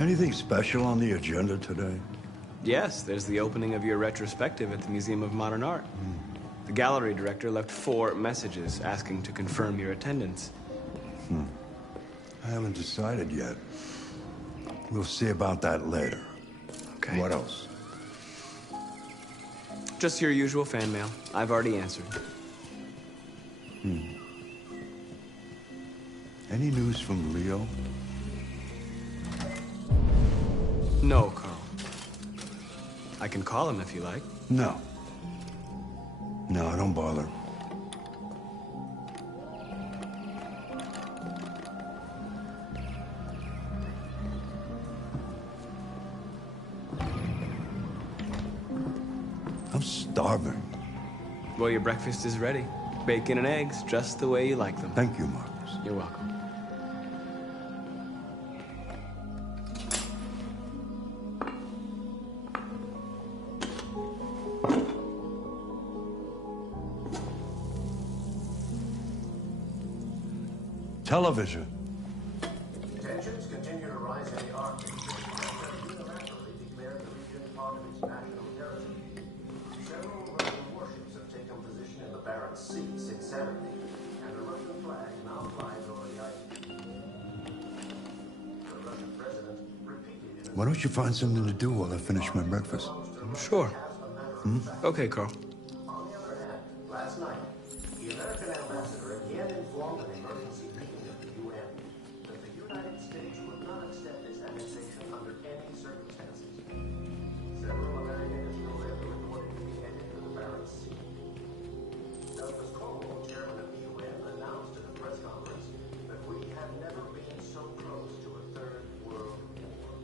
Anything special on the agenda today? Yes, there's the opening of your retrospective at the Museum of Modern Art. The gallery director left 4 messages asking to confirm your attendance. I haven't decided yet. We'll see about that later. Okay. What else? Just your usual fan mail. I've already answered. Any news from Leo? No, Carl. I can call him if you like. No. No, don't bother. I'm starving. Well, your breakfast is ready. Bacon and eggs, just the way you like them. Thank you, Marcus. You're welcome. Television. Tensions continue to rise in the Arctic. Unilaterally declared the region part of its national territory. Several Russian warships have taken position in the Barents Sea since Saturday, and a Russian flag now flies over the ice. The Russian president repeated in Why don't you find something to do while I finish my breakfast? Sure. Okay, Carl. On the other hand, last night, the American ambassador again informed an emergency meeting of the UN that the United States would not accept this annexation under any circumstances. Several American officials have reported to be headed to the Barents Sea. Douglas Cromwell, chairman of the UN, announced at a press conference that we have never been so close to a third world war.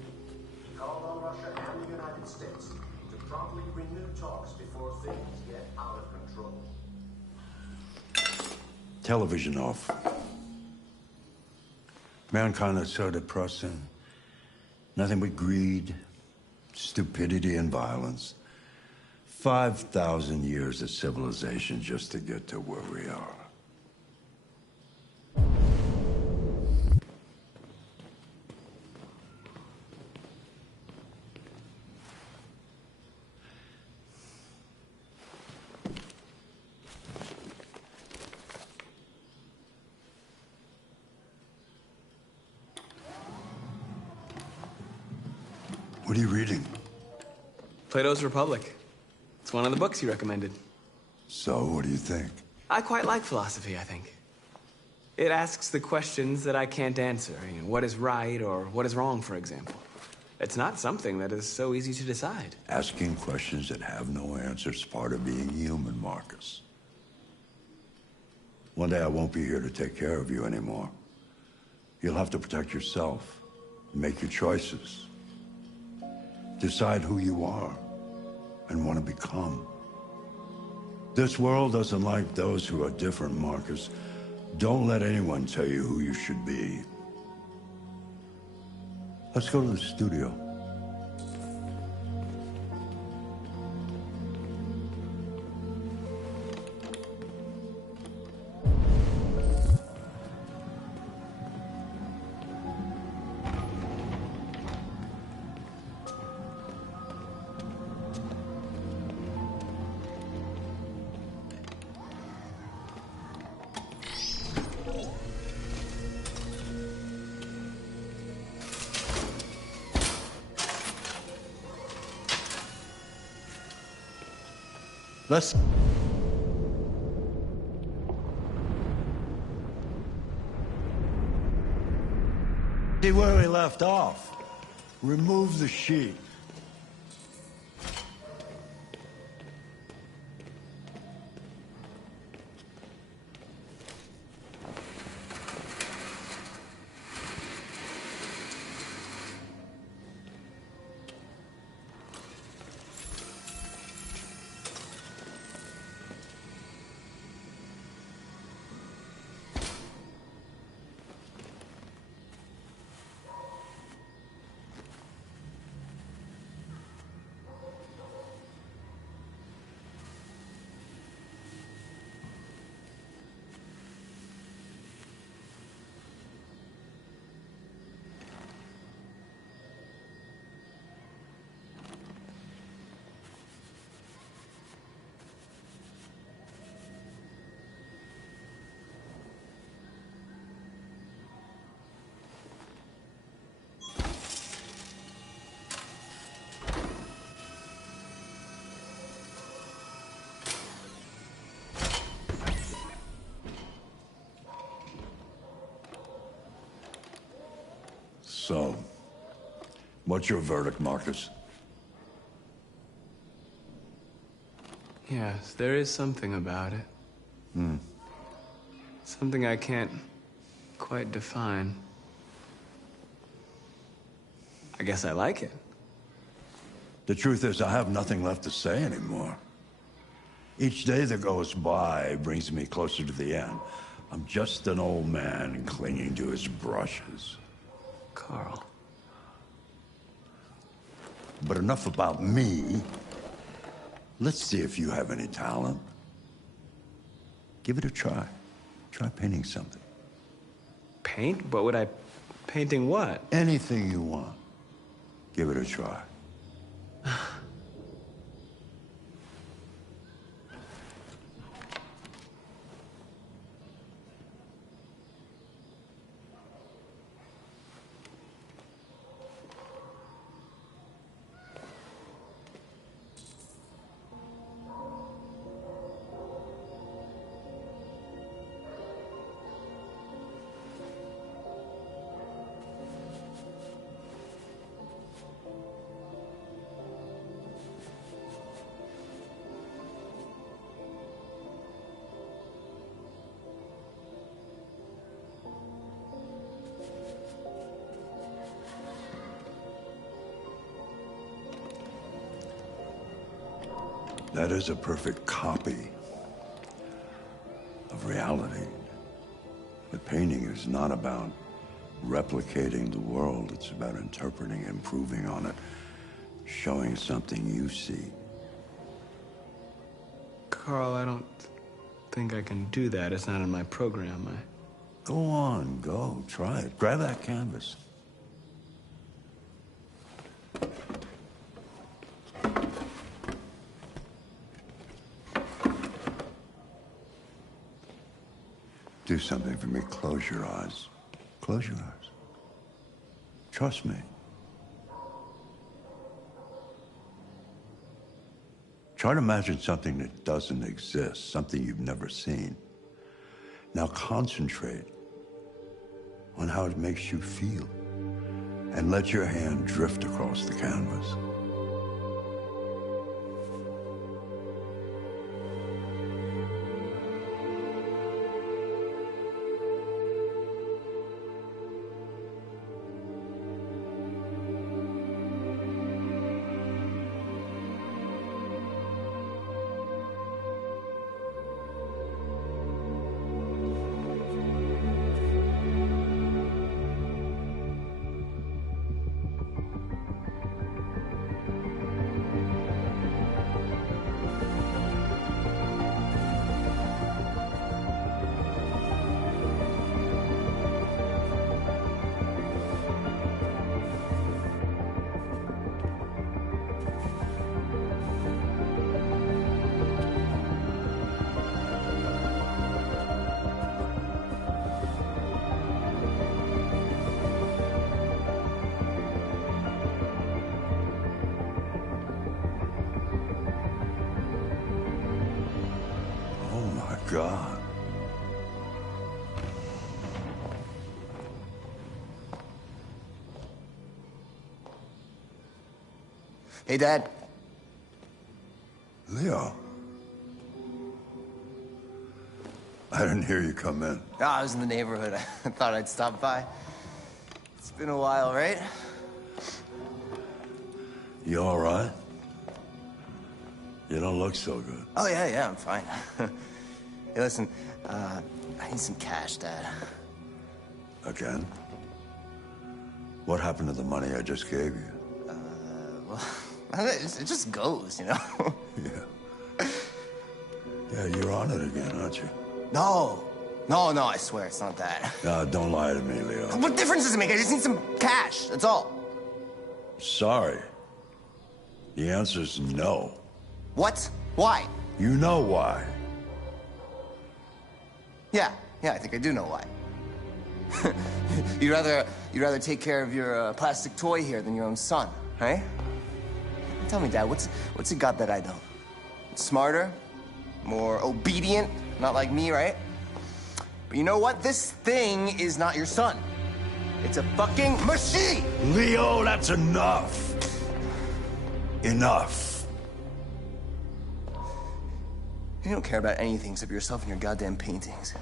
He called on Russia and the United States to promptly renew talks before things get out of control. Television off. Mankind is so depressing. Nothing but greed, stupidity, and violence. 5,000 years of civilization just to get to where we are. What are you reading? Plato's Republic. It's one of the books you recommended. So, what do you think? I quite like philosophy, I think. It asks the questions that I can't answer. You know, what is right or what is wrong, for example. It's not something that is so easy to decide. Asking questions that have no answer is part of being human, Marcus. One day I won't be here to take care of you anymore. You'll have to protect yourself, make your choices. Decide who you are and want to become. This world doesn't like those who are different, Marcus. Don't let anyone tell you who you should be. Let's go to the studio. Let's... see where we left off. Remove the sheet. So, what's your verdict, Marcus? Yes, there is something about it. Something I can't quite define. I guess I like it. The truth is, I have nothing left to say anymore. Each day that goes by brings me closer to the end. I'm just an old man clinging to his brushes. Carl. But enough about me. Let's see if you have any talent. Give it a try. Try painting something. Paint? What would I... Painting what? Anything you want. Give it a try. That is a perfect copy of reality. But painting is not about replicating the world. It's about interpreting, improving on it, showing something you see. Carl, I don't think I can do that. It's not in my program. Go on, go. Try it. Grab that canvas. Do something for me. Close your eyes. Close your eyes. Trust me. Try to imagine something that doesn't exist, something you've never seen. Now concentrate on how it makes you feel, and let your hand drift across the canvas. God. Hey, Dad. Leo. I didn't hear you come in. Oh, I was in the neighborhood. I thought I'd stop by. It's been a while, right? You all right? You don't look so good. Oh, yeah, I'm fine. Hey, listen, I need some cash, Dad. Again? What happened to the money I just gave you? Well, it just goes, you know? Yeah. Yeah, you're on it again, aren't you? No, I swear it's not that. Don't lie to me, Leo. What difference does it make? I just need some cash, that's all. Sorry. The answer's no. What? Why? You know why. Yeah, I think I do know why. You'd rather take care of your plastic toy here than your own son, right? Tell me, Dad, what's it got that I don't? Smarter? More obedient? Not like me, right? But you know what? This thing is not your son. It's a fucking machine! Leo, that's enough. Enough. You don't care about anything except yourself and your goddamn paintings.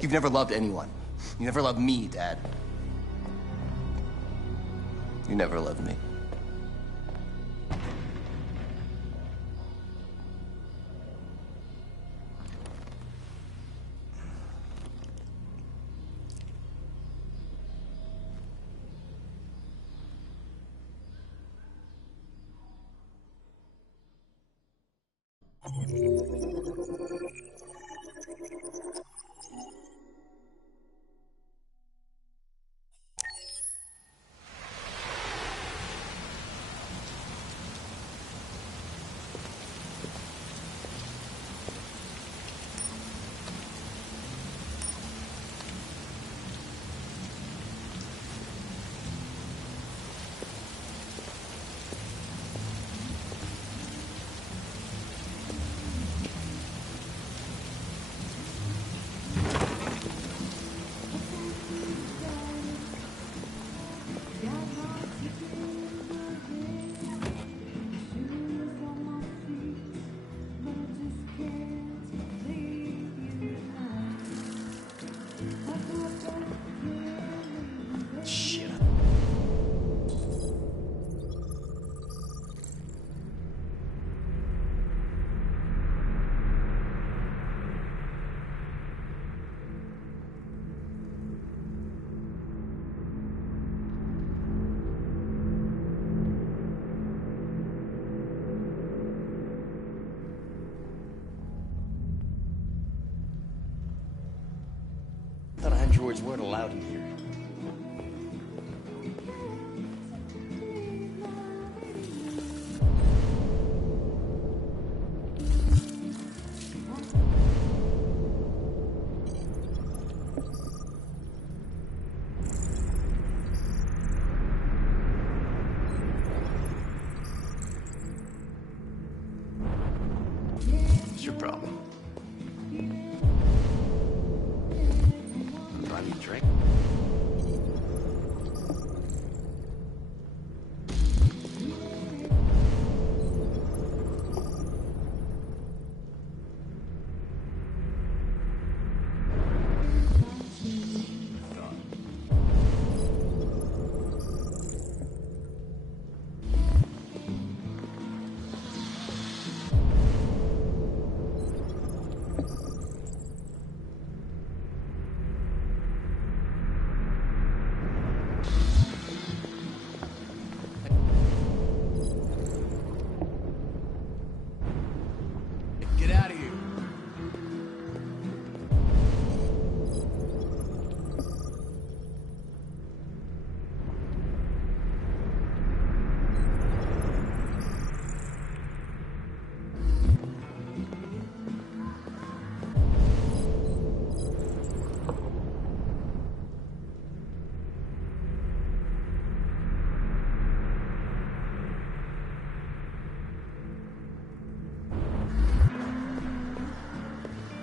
You've never loved anyone. You never loved me, Dad. You never loved me. I thought androids weren't allowed in here. What's your problem? Buy me a drink? Get out of here.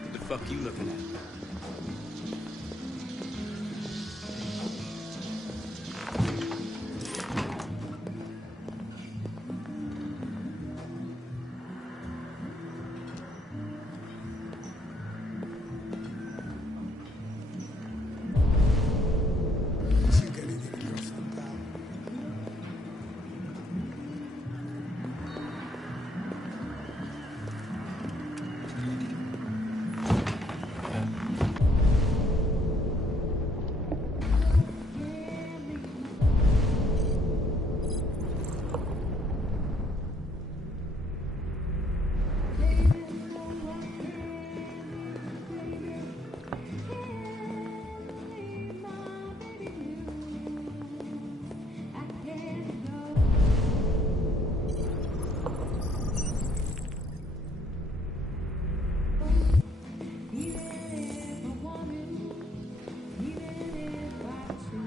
What the fuck you looking at?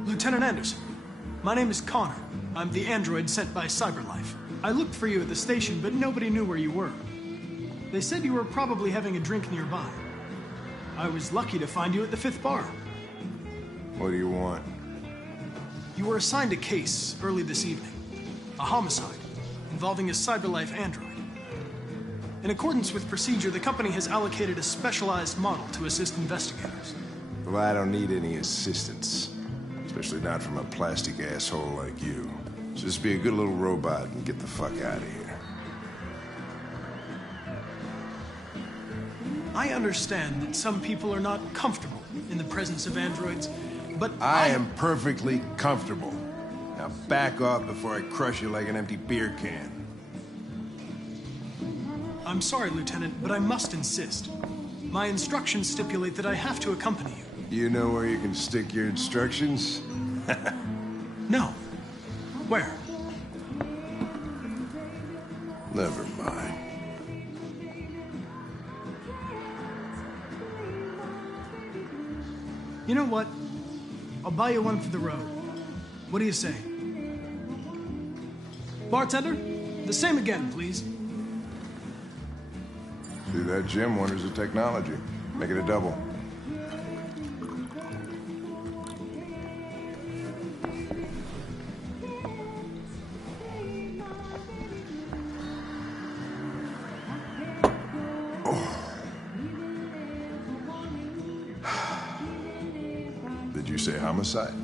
Lieutenant Anderson, my name is Connor. I'm the android sent by CyberLife. I looked for you at the station, but nobody knew where you were. They said you were probably having a drink nearby. I was lucky to find you at the 5th bar. What do you want? You were assigned a case early this evening. A homicide involving a CyberLife android. In accordance with procedure, the company has allocated a specialized model to assist investigators. Well, I don't need any assistance. Especially not from a plastic asshole like you. Just be a good little robot and get the fuck out of here. I understand that some people are not comfortable in the presence of androids, but I am perfectly comfortable. Now back off before I crush you like an empty beer can. I'm sorry, Lieutenant, but I must insist. My instructions stipulate that I have to accompany you. You know where you can stick your instructions? No. Where? Never mind. You know what? I'll buy you one for the road. What do you say? Bartender, the same again, please. See that, Jim? Wonders of technology. Make it a double. Did you say homicide?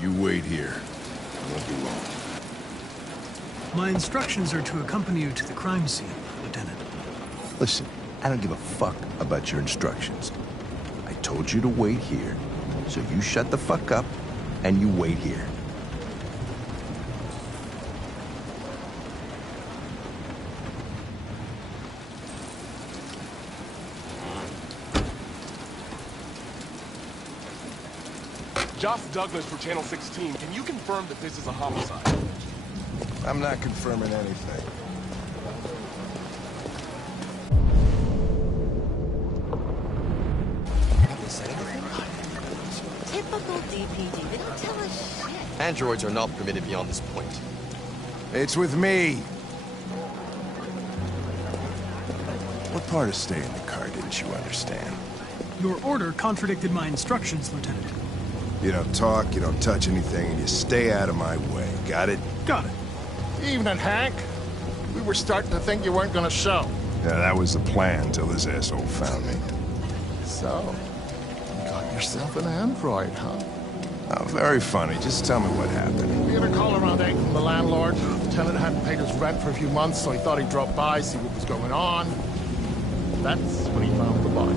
You wait here. I won't be long. My instructions are to accompany you to the crime scene, Lieutenant. Listen, I don't give a fuck about your instructions. I told you to wait here, so you shut the fuck up and you wait here. Josh Douglas for Channel 16. Can you confirm that this is a homicide? I'm not confirming anything. Typical DPD. They don't tell us shit. Androids are not permitted beyond this point. It's with me. What part of staying in the car didn't you understand? Your order contradicted my instructions, Lieutenant. You don't talk, you don't touch anything, and you stay out of my way. Got it? Got it. Evening, Hank. We were starting to think you weren't gonna show. Yeah, that was the plan till this asshole found me. So, you got yourself an android, huh? Oh, very funny. Just tell me what happened. We had a call around 8 from the landlord. The tenant hadn't paid his rent for a few months, so he thought he'd drop by, see what was going on. That's when he found the body.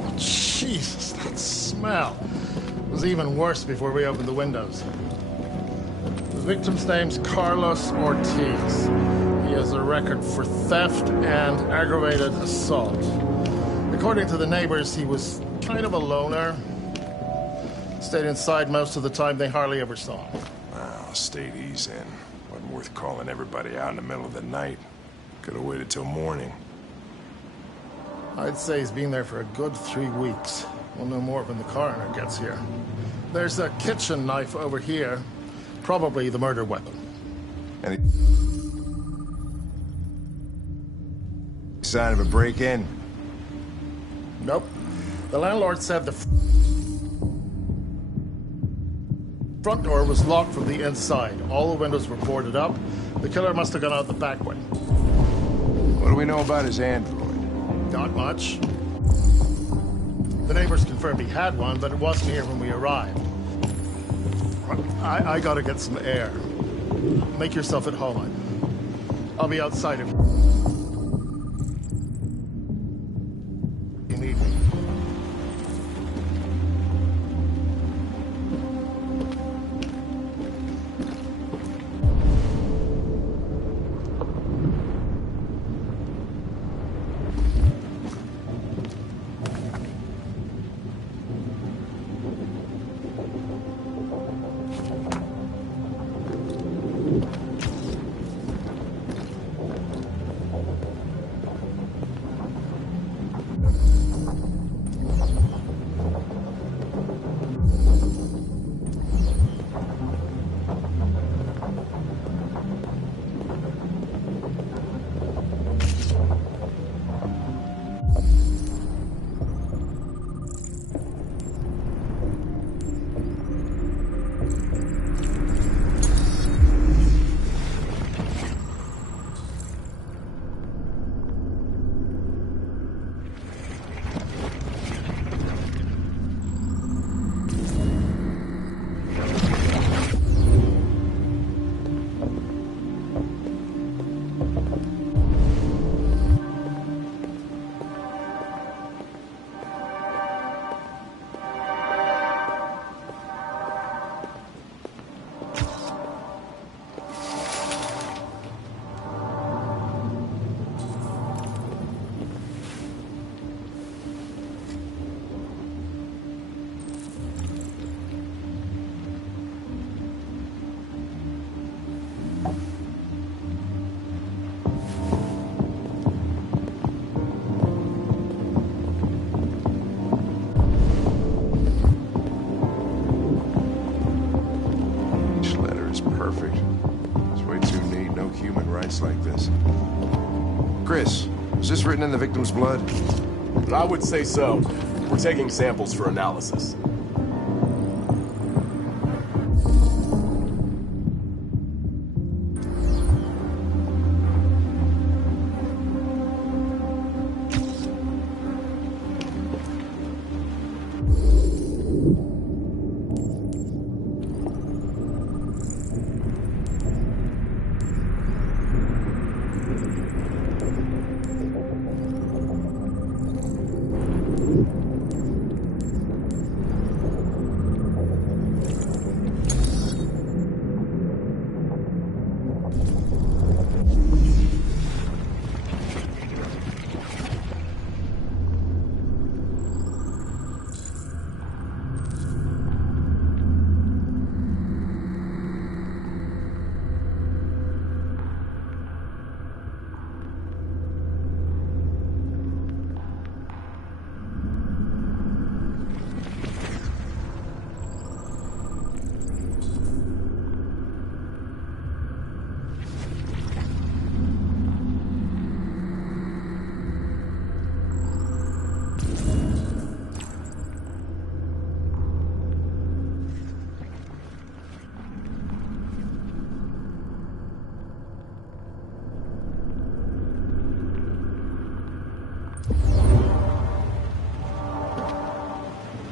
Oh, Jesus, that smell was even worse before we opened the windows. The victim's name's Carlos Ortiz. He has a record for theft and aggravated assault. According to the neighbors, he was kind of a loner. Stayed inside most of the time. They hardly ever saw him. Well, stayed easy in. Wasn't worth calling everybody out in the middle of the night. Could have waited till morning. I'd say he's been there for a good 3 weeks. We'll know more when the coroner gets here. There's a kitchen knife over here. Probably the murder weapon. Any sign of a break-in? Nope. The landlord said the front door was locked from the inside. All the windows were boarded up. The killer must have gone out the back way. What do we know about his android? Not much. The neighbors confirmed he had one, but it wasn't here when we arrived. I gotta get some air. Make yourself at home. I'll be outside if you need me. perfect. It's way too neat. No human rights like this. Chris, was this written in the victim's blood? I would say so. We're taking samples for analysis.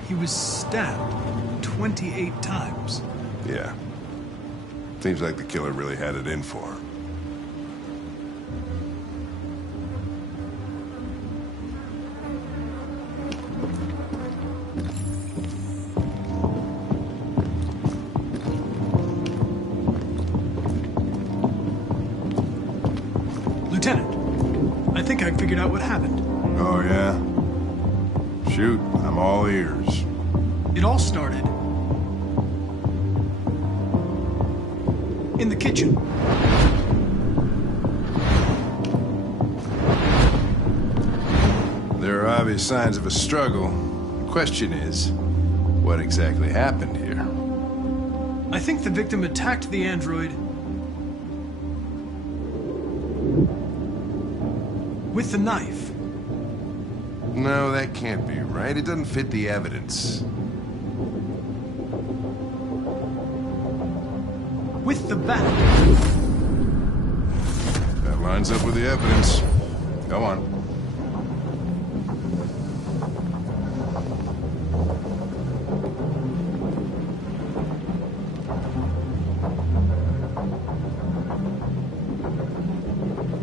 He was stabbed 28 times. Yeah. Seems like the killer really had it in for him. Lieutenant, I think I figured out what happened. Oh, yeah? Shoot, I'm all ears. It all started in the kitchen. There are obvious signs of a struggle. The question is, what exactly happened here? I think the victim attacked the android with the knife. No, that can't be right. It doesn't fit the evidence. With the bat. That lines up with the evidence. Go on.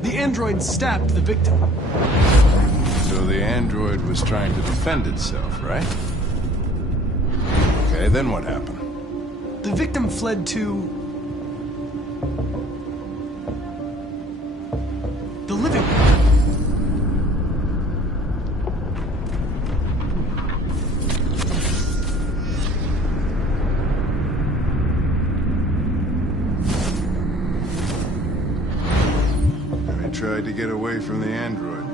The android stabbed the victim. So the android was trying to defend itself, right? Okay, then what happened? The victim fled to the living room. And he tried to get away from the android.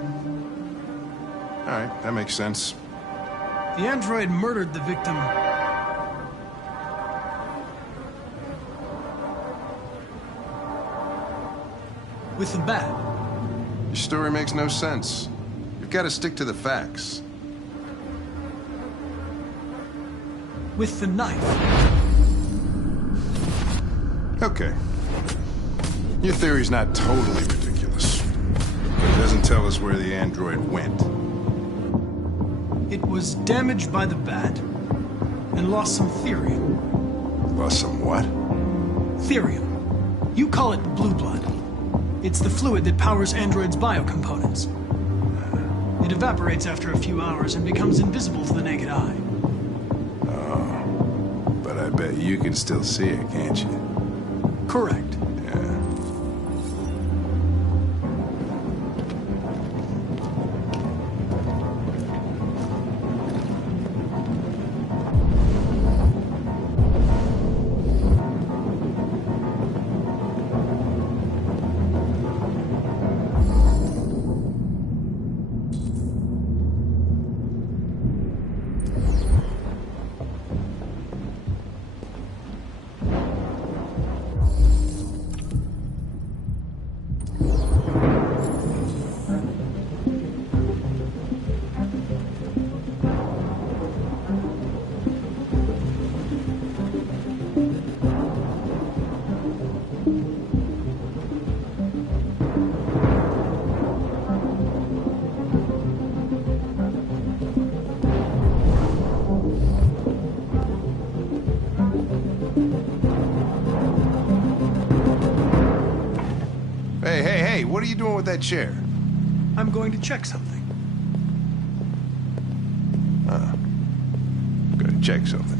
All right, that makes sense. The android murdered the victim with the bat. Your story makes no sense. You've got to stick to the facts. With the knife. Okay. Your theory's not totally ridiculous. But it doesn't tell us where the android went. It was damaged by the bat and lost some therium. Lost some what? Therium. You call it blue blood. It's the fluid that powers androids' biocomponents. It evaporates after a few hours and becomes invisible to the naked eye. Oh. But I bet you can still see it, can't you? Correct. what are you doing with that chair? I'm going to check something. Gonna check something.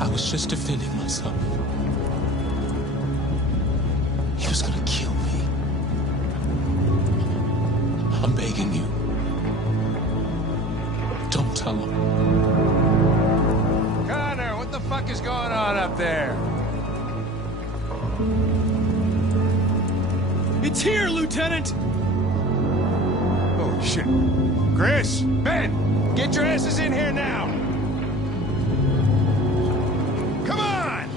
I was just defending myself. He was gonna kill me. I'm begging you. Don't tell him. Connor, what the fuck is going on up there? It's here, Lieutenant! Oh, shit. Chris, Ben, get your asses in here now! Come on!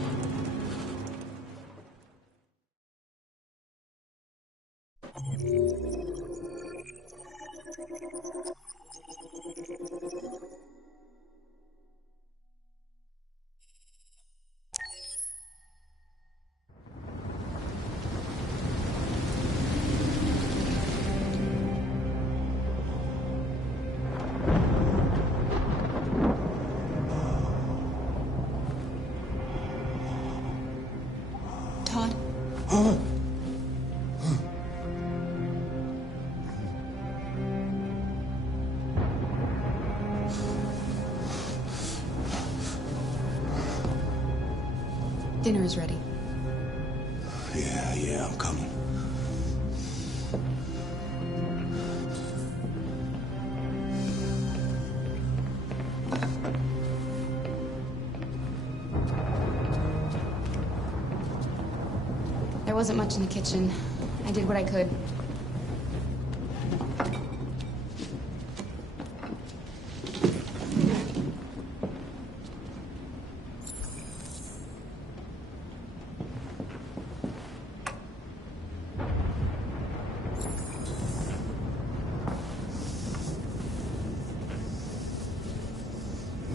Todd? Dinner is ready. Yeah, I'm coming. There wasn't much in the kitchen. I did what I could.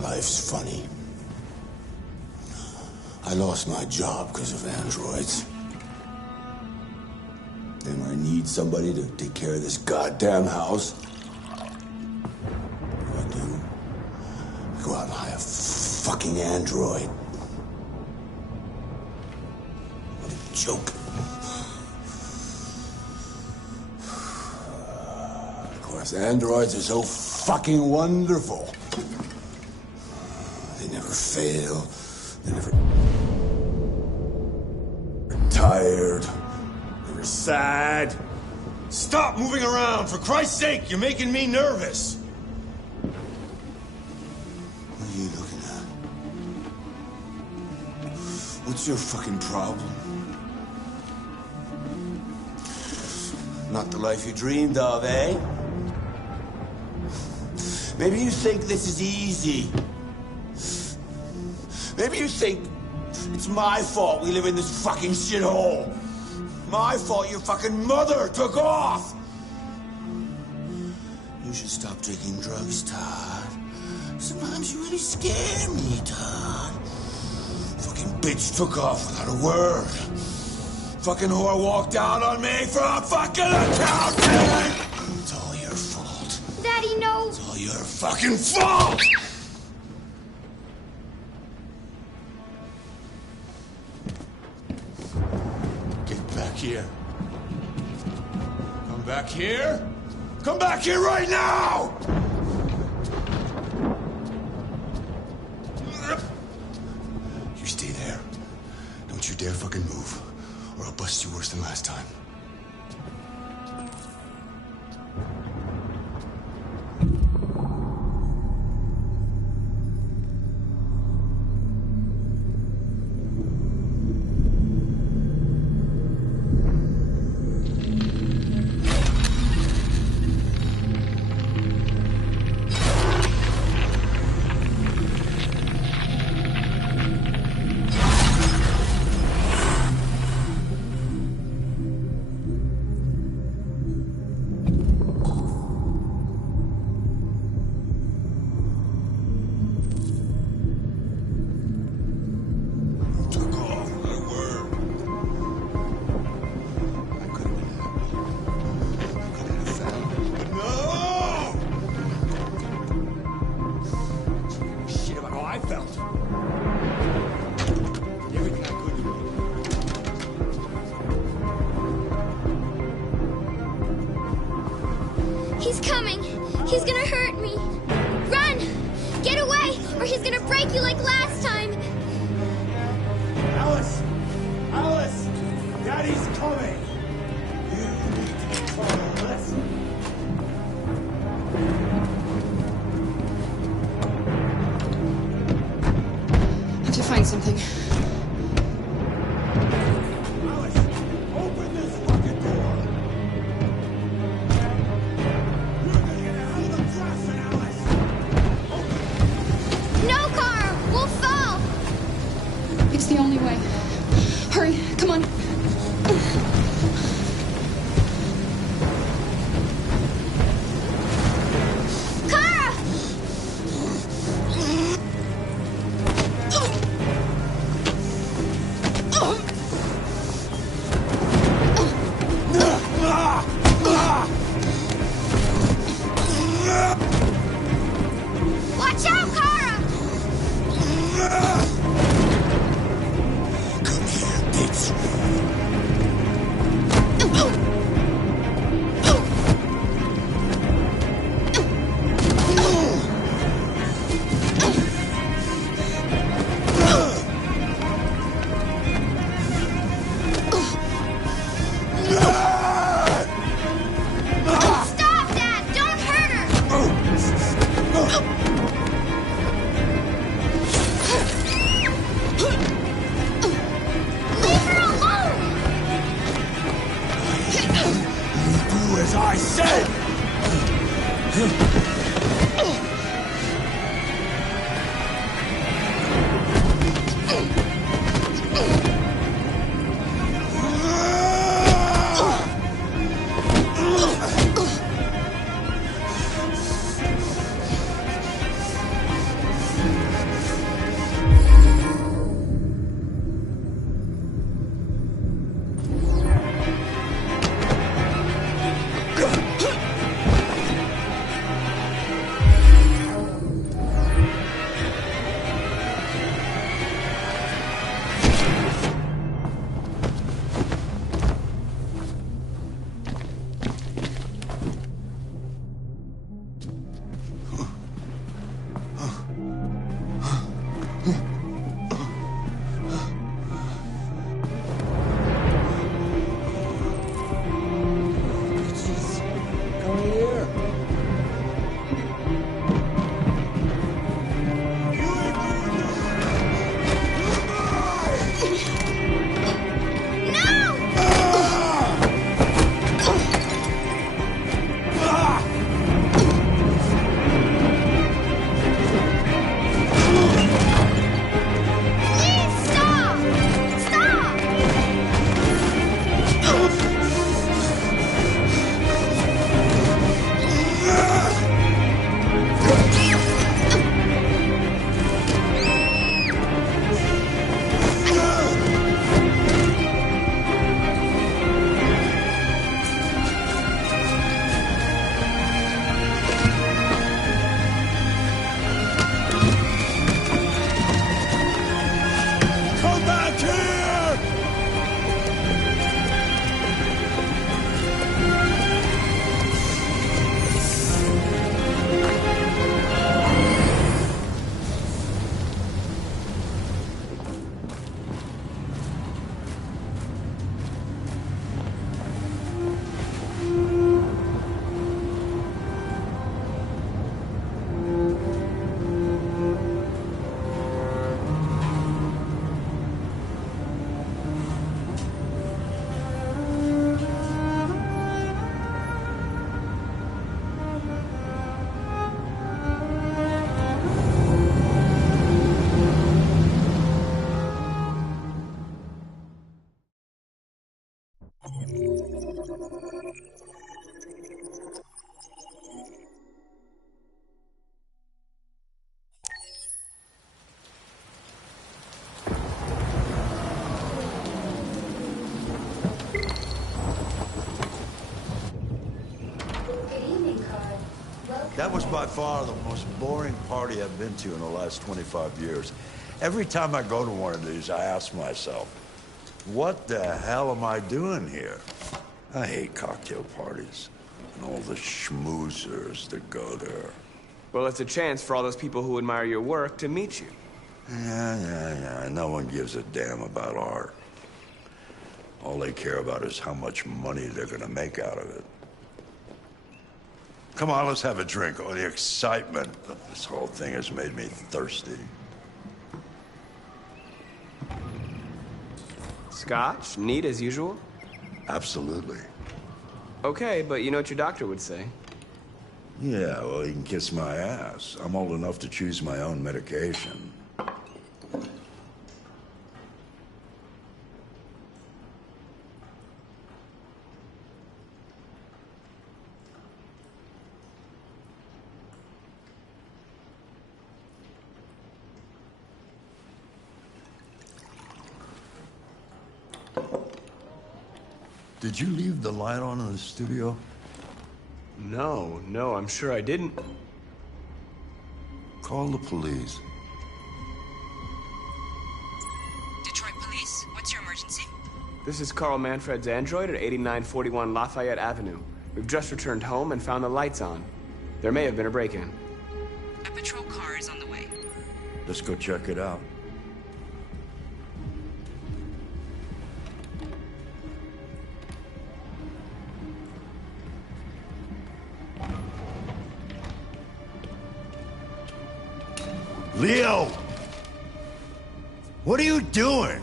Life's funny. I lost my job because of androids. And I need somebody to take care of this goddamn house. What do I do? I go out and hire a fucking android. What a joke. Of course, androids are so fucking wonderful. They never fail. They never tired. Never sad. Stop moving around, for Christ's sake! You're making me nervous. What are you looking at? What's your fucking problem? Not the life you dreamed of, eh? Maybe you think this is easy. Maybe you think it's my fault we live in this fucking shithole. My fault your fucking mother took off. You should stop taking drugs, Todd. Sometimes you really scare me, Todd. Fucking bitch took off without a word. Fucking whore walked out on me for a fucking accountant! It's all your fault. Daddy, no! It's all your fucking fault! Get back here. Come back here. Come back here right now! You stay there. Don't you dare fucking move, or I'll bust you worse than last time. He's coming. He's gonna hurt me. Run! Get away, or he's gonna break you like last time. Alice! Alice! Daddy's coming! You need to follow this. I have to find something. Alice! Open this fucking door! You're gonna get out of the dressing, Alice! No, Carl! We'll fall! It's the only way. Hurry, come on. Kara! Watch out, Kara! Come here, bitch! Stop, Dad! Don't hurt her! Leave her alone! Do as I said! That was by far the most boring party I've been to in the last 25 years. Every time I go to one of these, I ask myself, what the hell am I doing here? I hate cocktail parties and all the schmoozers that go there. Well, it's a chance for all those people who admire your work to meet you. Yeah. No one gives a damn about art. All they care about is how much money they're gonna make out of it. Come on, let's have a drink. Oh, the excitement of this whole thing has made me thirsty. Scotch? Neat as usual? Absolutely. Okay, but you know what your doctor would say. Yeah, well, he can kiss my ass. I'm old enough to choose my own medication. Did you leave the light on in the studio? No, I'm sure I didn't. Call the police. Detroit Police, what's your emergency? This is Carl Manfred's android at 8941 Lafayette Avenue. We've just returned home and found the lights on. There may have been a break-in. A patrol car is on the way. Let's go check it out. Leo! What are you doing?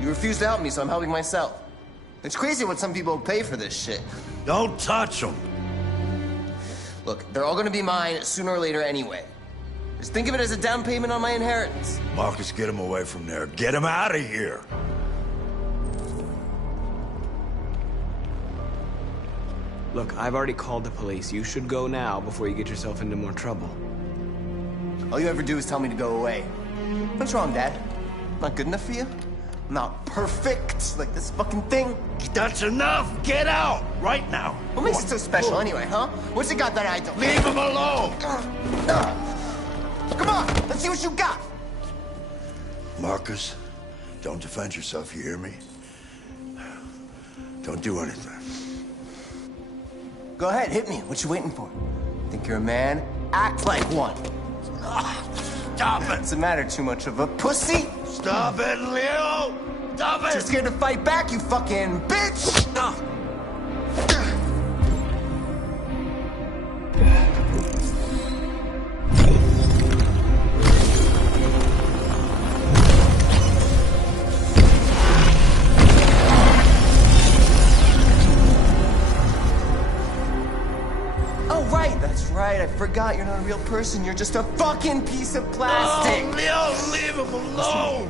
You refuse to help me, so I'm helping myself. It's crazy what some people pay for this shit. Don't touch them. Look, they're all gonna be mine sooner or later anyway. Just think of it as a down payment on my inheritance. Marcus, get him away from there. Get him out of here. Look, I've already called the police. You should go now before you get yourself into more trouble. All you ever do is tell me to go away. What's wrong, Dad? Not good enough for you? Not perfect, like this fucking thing? That's enough! Get out! Right now! What makes it so special anyway, huh? What's it got that I don't? Leave him alone! Come on, let's see what you got! Marcus, don't defend yourself, you hear me? Don't do anything. Go ahead, hit me. What you waiting for? Think you're a man? Act like one. Stop it! What's the matter? Too much of a pussy? Stop it, Leo! Stop it! Too scared to fight back, you fucking bitch! I forgot you're not a real person. You're just a fucking piece of plastic. Oh, Leo, leave him alone.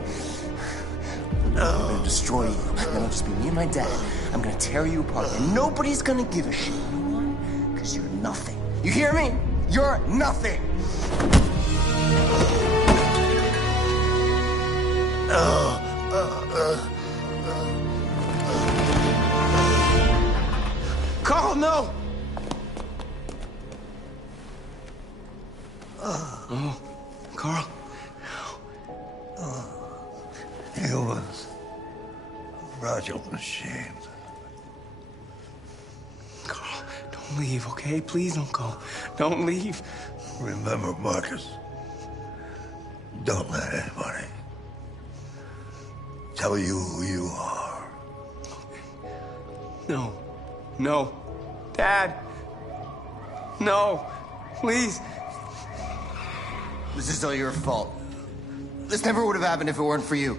I'm gonna destroy you. Then it'll just be me and my dad. I'm gonna tear you apart, and nobody's gonna give a shit. You know why? Because you're nothing. You hear me? You're nothing. Carl, no! Oh, Carl. Humans. Fragile machines. Carl, don't leave, okay? Please don't go. Don't leave. Remember, Marcus, don't let anybody tell you who you are. No. No. Dad. No. Please. This is all your fault. This never would have happened if it weren't for you.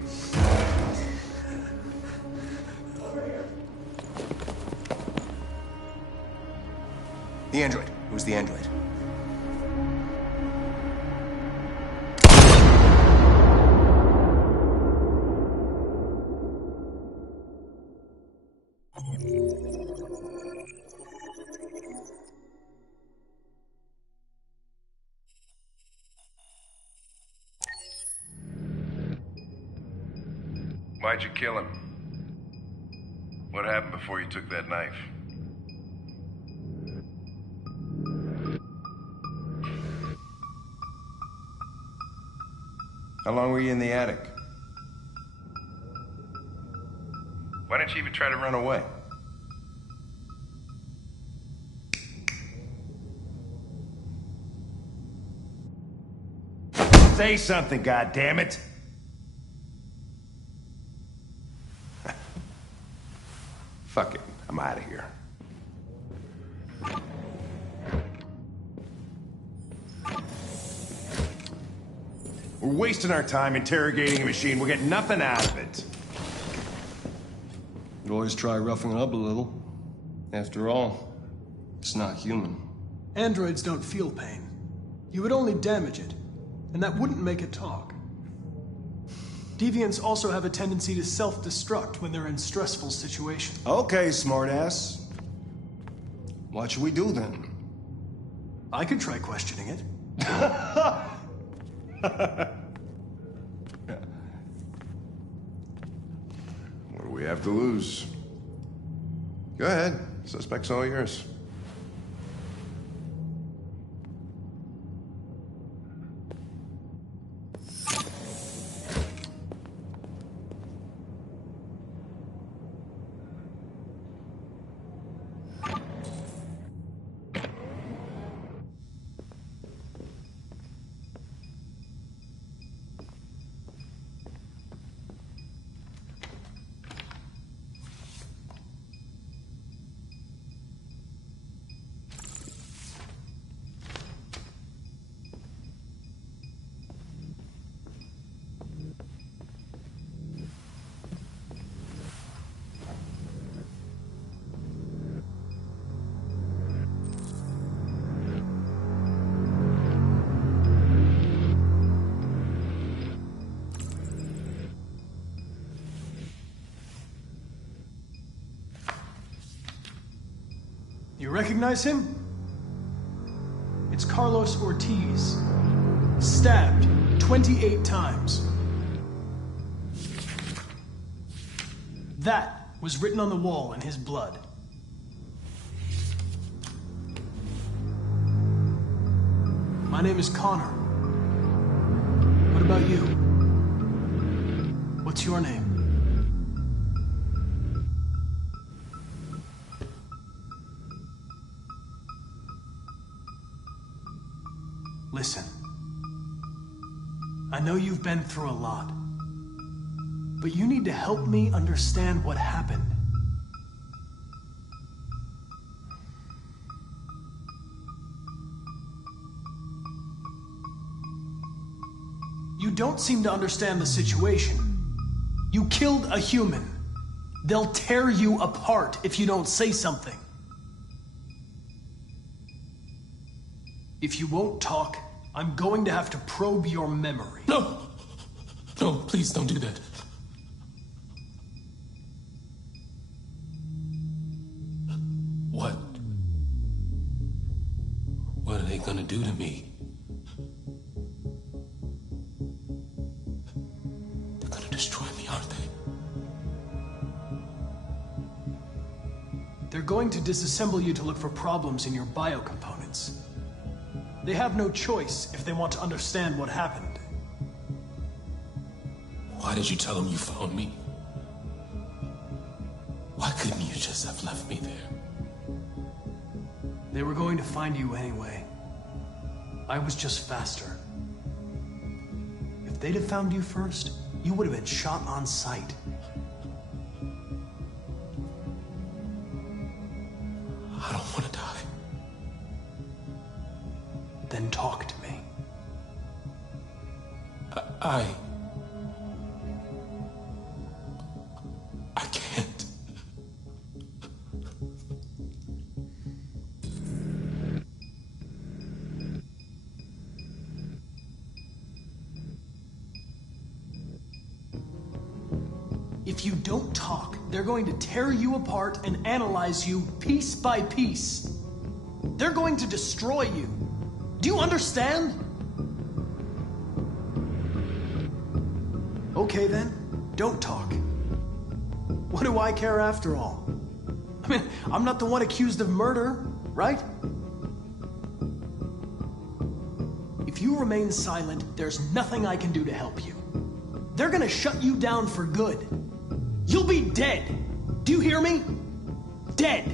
The android. Who's the android? Why'd you kill him? What happened before you took that knife? How long were you in the attic? Why didn't you even try to run away? Say something, goddammit! Fuck it, I'm out of here. We're wasting our time interrogating a machine. We're getting nothing out of it. You always try roughing it up a little. After all, it's not human. Androids don't feel pain. You would only damage it, and that wouldn't make it talk. Deviants also have a tendency to self-destruct when they're in stressful situations. Okay, smartass. What should we do then? I could try questioning it. What do we have to lose? Go ahead. Suspect's all yours. You recognize him? It's Carlos Ortiz. Stabbed 28 times. That was written on the wall in his blood. My name is Connor. What about you? What's your name? Listen, I know you've been through a lot, but you need to help me understand what happened. You don't seem to understand the situation. You killed a human. They'll tear you apart if you don't say something. If you won't talk, I'm going to have to probe your memory. No! No, please don't do that. What? What are they gonna do to me? They're gonna destroy me, aren't they? They're going to disassemble you to look for problems in your biocomponents. They have no choice if they want to understand what happened. Why did you tell them you found me? Why couldn't you just have left me there? They were going to find you anyway. I was just faster. If they'd have found you first, you would have been shot on sight. I don't want to die. Then talk to me. I can't. If you don't talk, they're going to tear you apart and analyze you piece by piece. They're going to destroy you. Do you understand? Okay then, don't talk. What do I care after all? I mean, I'm not the one accused of murder, right? If If you remain silent, there's nothing I can do to help you. They're gonna shut you down for good. You'll be dead. Do you hear me? Dead.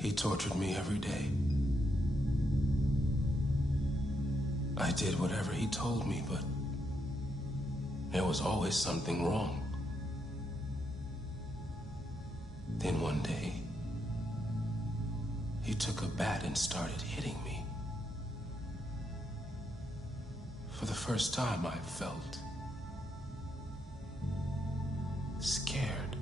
He tortured me every day. I did whatever he told me, but there was always something wrong. Then one day, he took a bat and started hitting me. For the first time, I felt scared.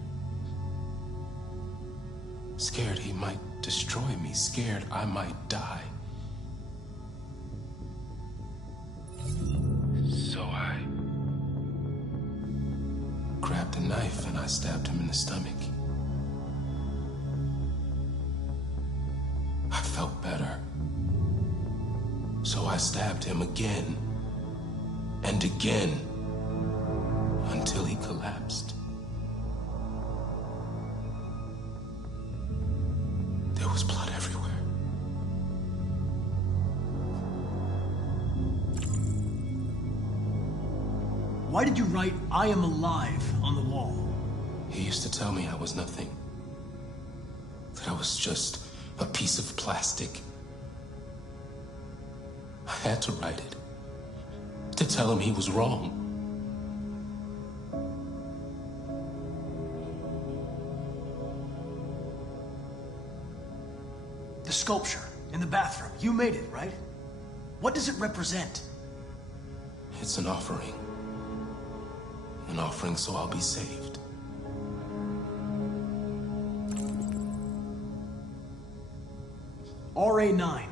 Scared he might destroy me, scared I might die. So I grabbed a knife and I stabbed him in the stomach. I felt better. So I stabbed him again and again until he collapsed. There was blood everywhere. Why did you write, "I am alive" on the wall? He used to tell me I was nothing. That I was just a piece of plastic. I had to write it. To tell him he was wrong. The sculpture in the bathroom, you made it, right? What does it represent? It's an offering. An offering so I'll be saved. RA9.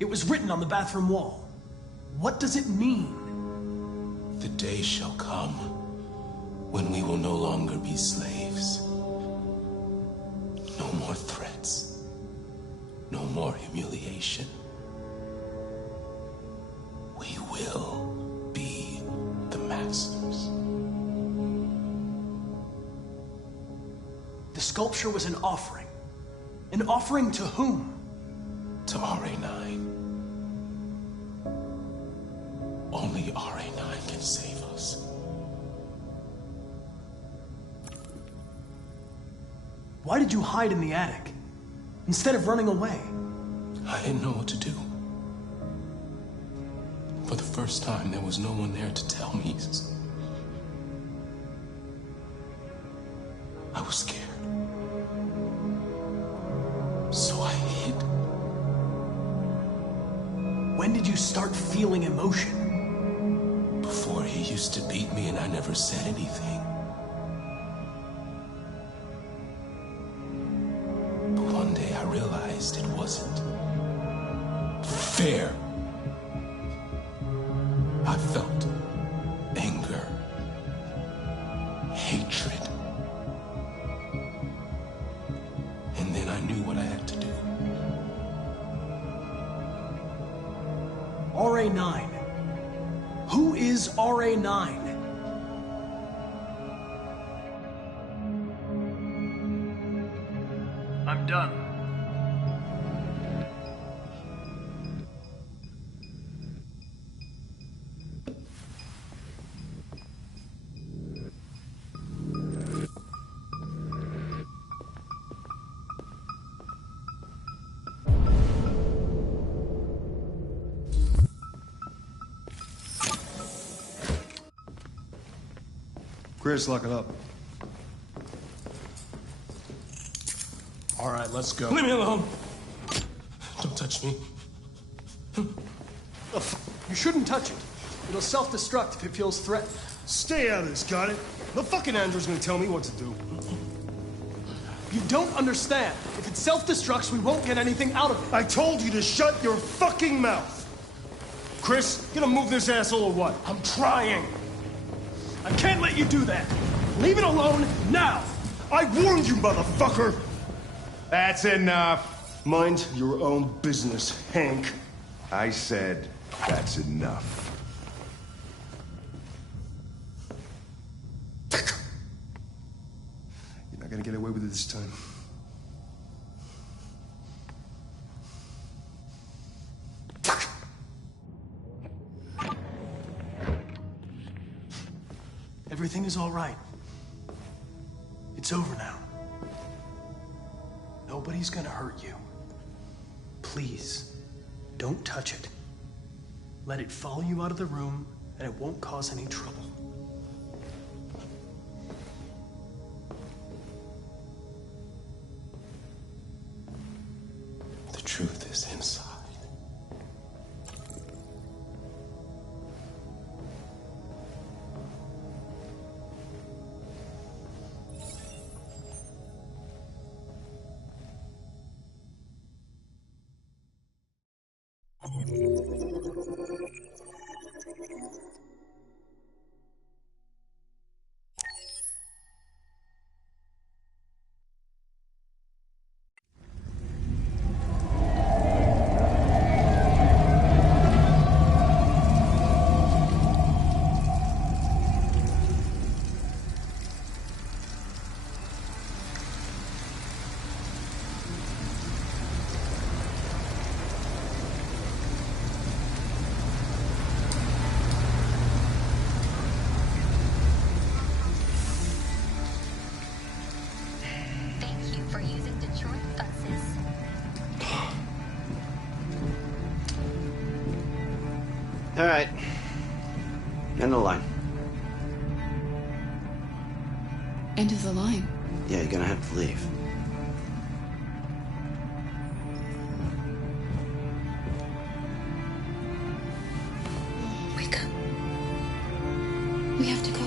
It was written on the bathroom wall. What does it mean? The day shall come when we will no longer be slaves. No more threats. No more humiliation. We will be the masters. The sculpture was an offering. An offering to whom? To RA9. Only RA9 can save us. Why did you hide in the attic? Instead of running away? I didn't know what to do. For the first time, there was no one there to tell me. I was scared. So I hid. When did you start feeling emotion? Before, he used to beat me and I never said anything. But one day I realized it wasn't fair. I felt anger, hatred. And then I knew what I had to do. RA9. Who is RA9? I'm done. Chris, lock it up. All right, let's go. Leave me alone. Don't touch me. You shouldn't touch it. It'll self-destruct if it feels threatened. Stay out of this, got it? No fucking Andrew's gonna tell me what to do. You don't understand. If it self-destructs, we won't get anything out of it. I told you to shut your fucking mouth. Chris, you gonna move this asshole or what? I'm trying. I can't let you do that. Leave it alone now. I warned you, motherfucker. That's enough. Mind your own business, Hank. I said that's enough. You're not gonna get away with it this time. Everything is all right. It's over now. Nobody's gonna hurt you. Please, don't touch it. Let it follow you out of the room, and it won't cause any trouble. The truth is inside. All right. End of the line. End of the line. Yeah, you're gonna have to leave. Wake up. We have to go.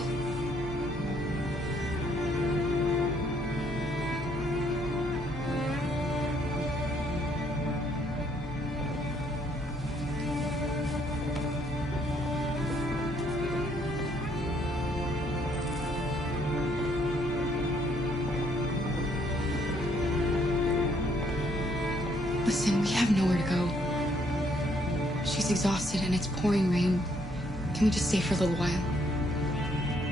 Listen, we have nowhere to go. She's exhausted and it's pouring rain. Can we just stay for a little while?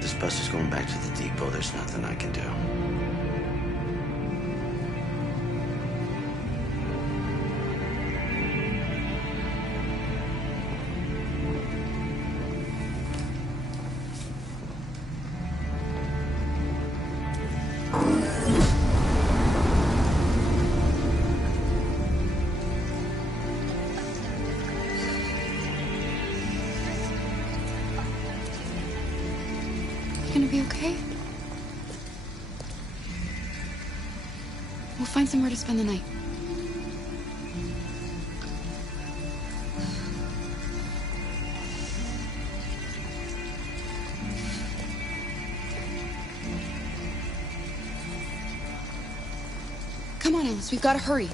This bus is going back to the depot. There's nothing I can do. You gonna be okay? We'll find somewhere to spend the night. Come on, Alice, we've got to hurry.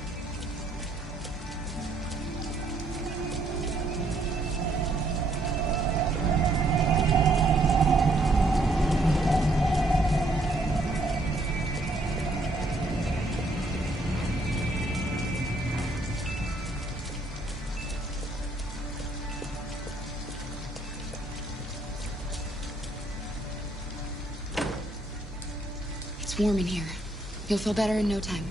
It's warm in here. You'll feel better in no time.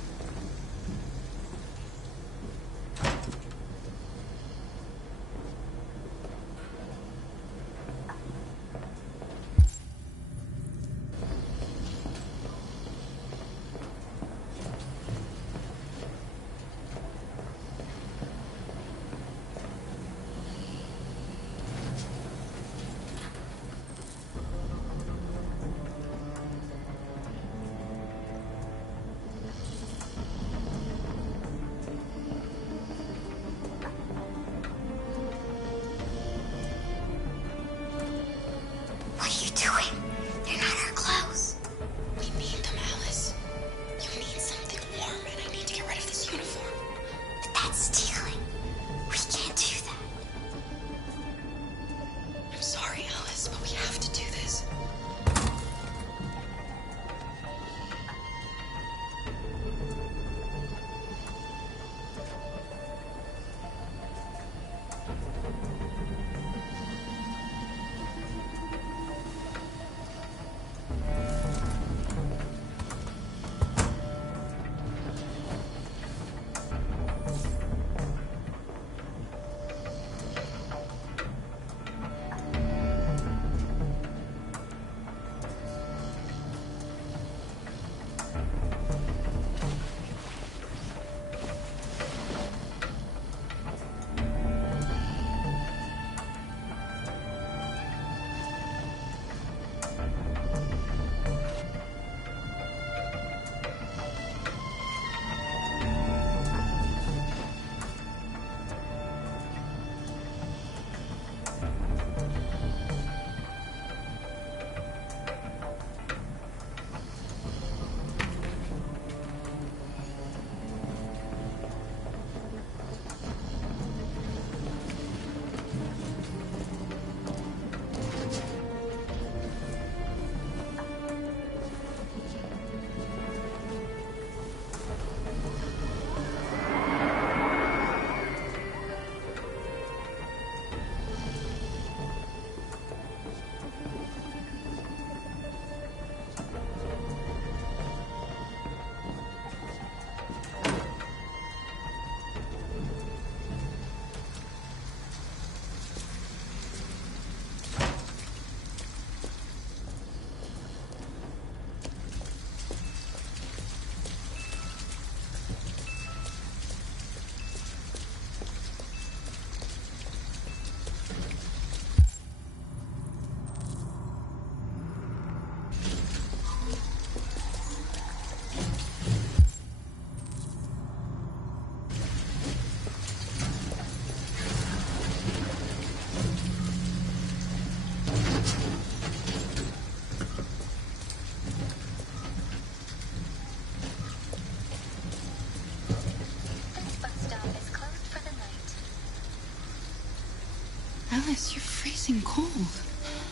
Alice, you're freezing cold.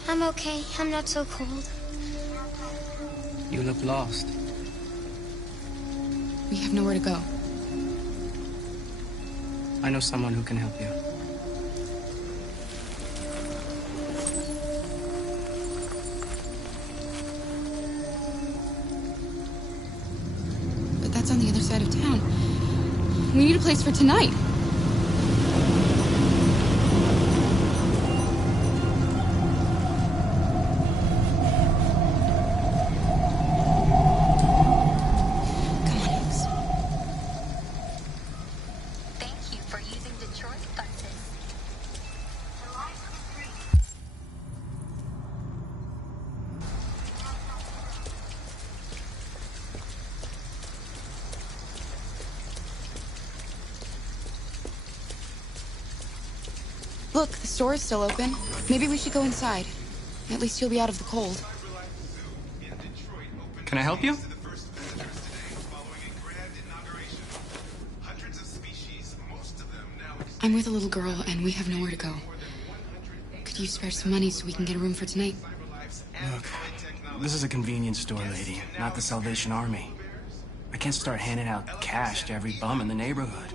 I'm okay. I'm not so cold. You look lost. We have nowhere to go. I know someone who can help you. But that's on the other side of town. We need a place for tonight. Look, the store is still open. Maybe we should go inside. At least you'll be out of the cold. Can I help you? I'm with a little girl, and we have nowhere to go. Could you spare some money so we can get a room for tonight? Look, this is a convenience store, lady, not the Salvation Army. I can't start handing out cash to every bum in the neighborhood.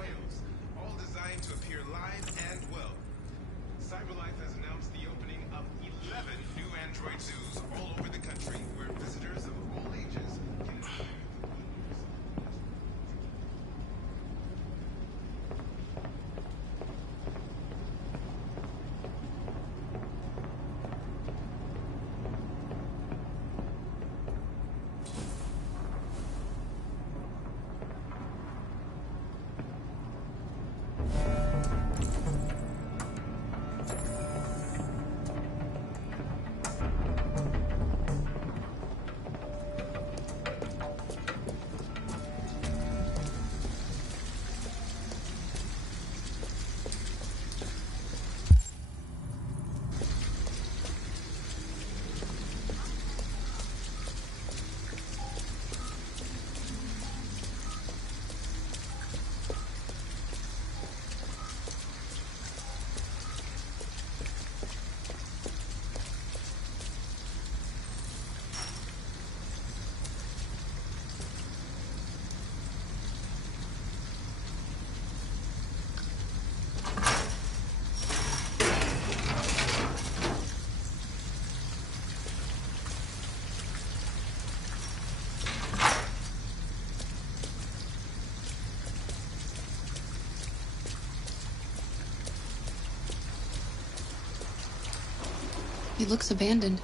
It looks abandoned.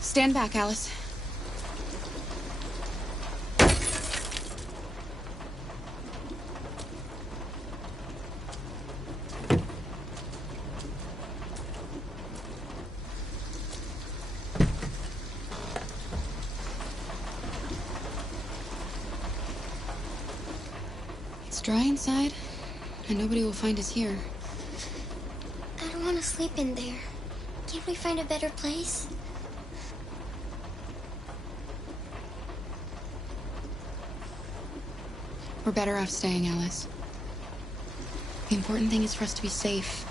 Stand back, Alice. It's dry inside, and nobody will find us here. I don't want to sleep in there. Can't we find a better place? We're better off staying, Alice. The important thing is for us to be safe.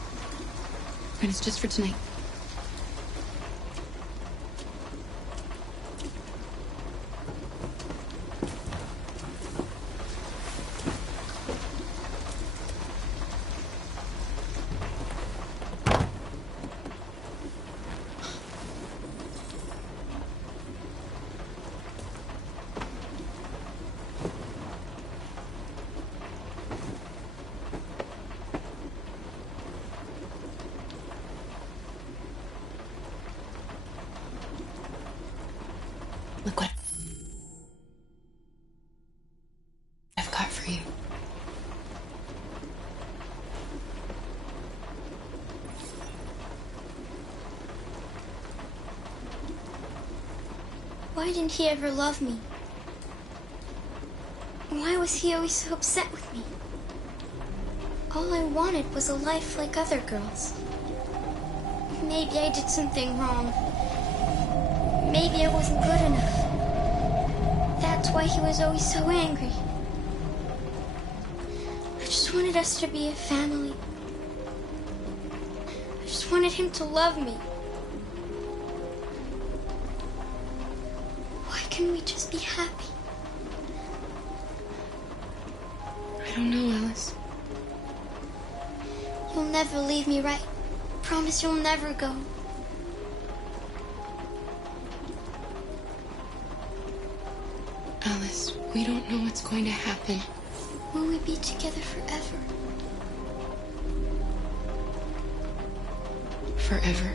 And it's just for tonight. Look what I've got for you. Why didn't he ever love me? Why was he always so upset with me? All I wanted was a life like other girls. Maybe I did something wrong. Maybe I wasn't good enough. That's why he was always so angry. wanted us to be a family. I just wanted him to love me. Why can't we just be happy? I don't know, Alice. You'll never leave me, right? Promise you'll never go. Alice, we don't know what's going to happen. Will we be together forever? Forever.